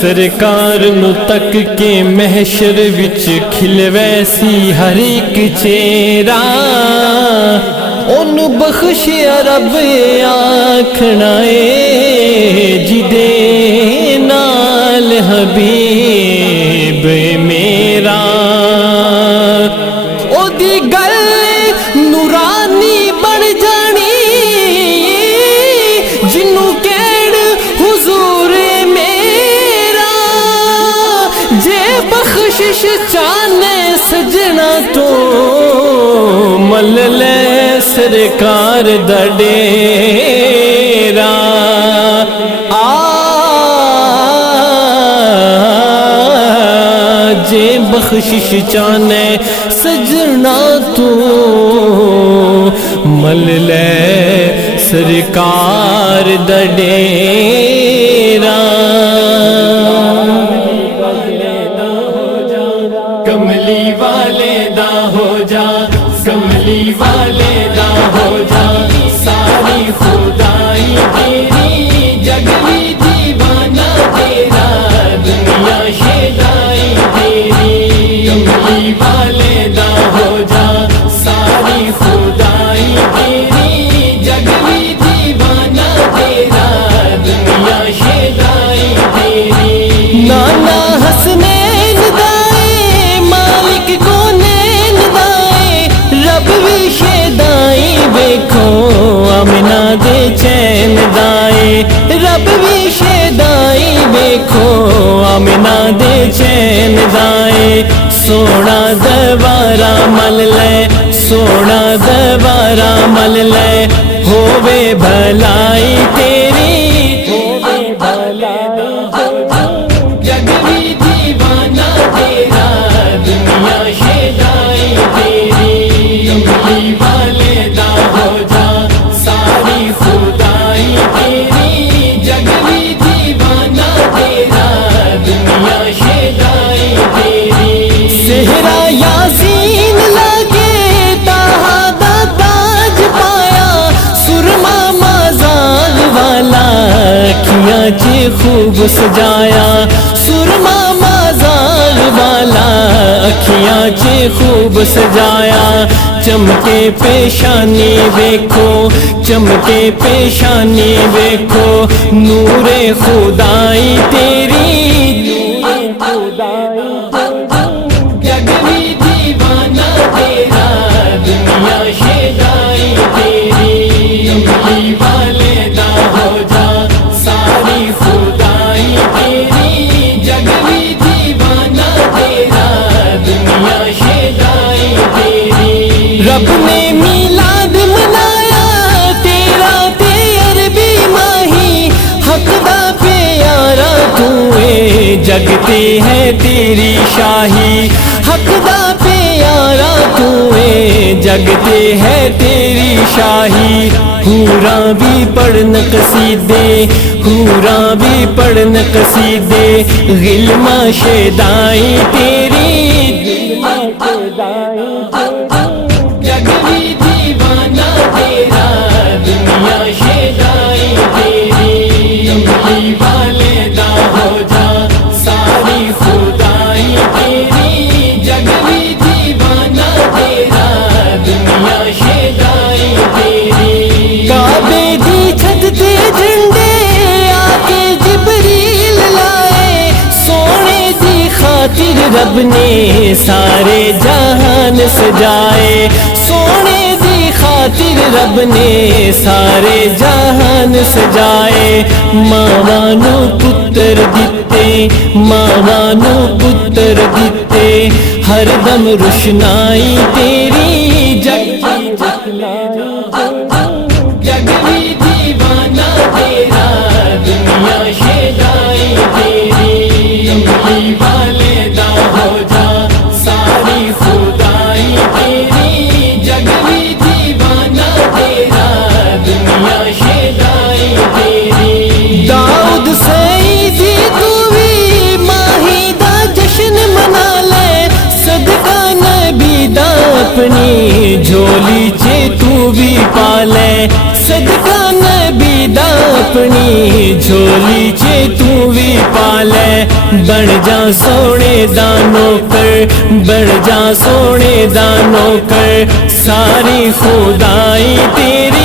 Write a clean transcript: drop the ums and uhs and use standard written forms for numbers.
سرکار نو تک کے محشر وچ کھلوے سی ہر ایک چہرہ، اون بخشیا رب آکھنا اے جدے نال حبیب میرا، او دی گل نورانی بن جانی جنوں کیڑ حضور میرا، جے بخشش چاہنے سجنا تو مل لے سرکار دا ڈیرا، جے بخشش چاہنے سجنا تو مل لے سرکار دا ڈیرا، کملی والے دا ہو جا، کملی والے دا ہو جا، ساری خدائی تیری جگلی دیوانہ تیرا، دنیا شیدائی تیری، کملی والے دا ہو جا، ساری خدائی تیری جگلی دیوانہ تیرا، دنیا شیدائی تیری، نانا حسنین دائے مالک کونین دائے، رب بھی شیدائی بیکھو آمنہ دے چین دائے، رب بھی شیدائی بیکھو آمنہ دے چین دائے، سونا دوارا مل لے، سونا دوارا مل لے، ہووے بھلائی تیری، جگلی دیوانہ تیرا، دنیا شیدائی تیری، کملی والے دا ہو جا، ساری خدائی تیری جگلی دیوانہ تیرا، دنیا شیدائی تیری، صحرا یاسین لاگے تاہا دا تاج پایا، سرما مازاغ والا اکھیاں چے خوب سجایا، سرما مازاغ والا اکھیاں چے خوب سجایا، چمکے پیشانی ویکھو، چمکے پیشانی ویکھو، نور خدائی تیری، جگلی دیوانہ تیرا، دنیا شیدائی تیری، کملی والے دا ہو جا، ساری خدائی تیری جگلی دیوانہ تیرا، دنیا شیدائی تیری، رب نے میلاد منایا تیرا تے عربی ماہی، حق دا پیارا تو اے جگتے ہے تیری شاہی، حق دا پیارا تو اے جگتے ہے تیری شاہی، حوراں بھی پڑھن قصیدے، حوراں بھی پڑھن قصیدے، غلمہ شیدائی تیری، جگلی دیوانہ تیرا، دنیا شیدائی تیری، کملی والے دا ہو جا، ساری خدائی تیری جگلی دیوانہ تیرا، دنیا شیدائی تیری، کعبے دی چھت تے جھنڈے آکے جبریل لائے، سونے دی خاطر رب نے سارے جہان سجائے، سونے دی خاطر رب نے سارے جہان سجائے، ماواں نو پتر دتے، ماواں نو پتر دتے، ہر دم روشنائی تیری، جگلی دیوانہ تیرا، دنیا شیدائی تیری، کملی والے دا ہو جا، ساری خدائی تیری جگلی دیوانہ تیرا، دنیا شیدائی تیری، داؤد سیدی تو بھی ماہی دا جشن منا لے، صدقہ نبی دا اپنی جھولی چے تو بھی پالے صدقہ نبی دا اپنی جھولی چے تو بھی پالے بن جا سونے دا نوکر بن جا سونے دا نوکر ساری خدائی تیری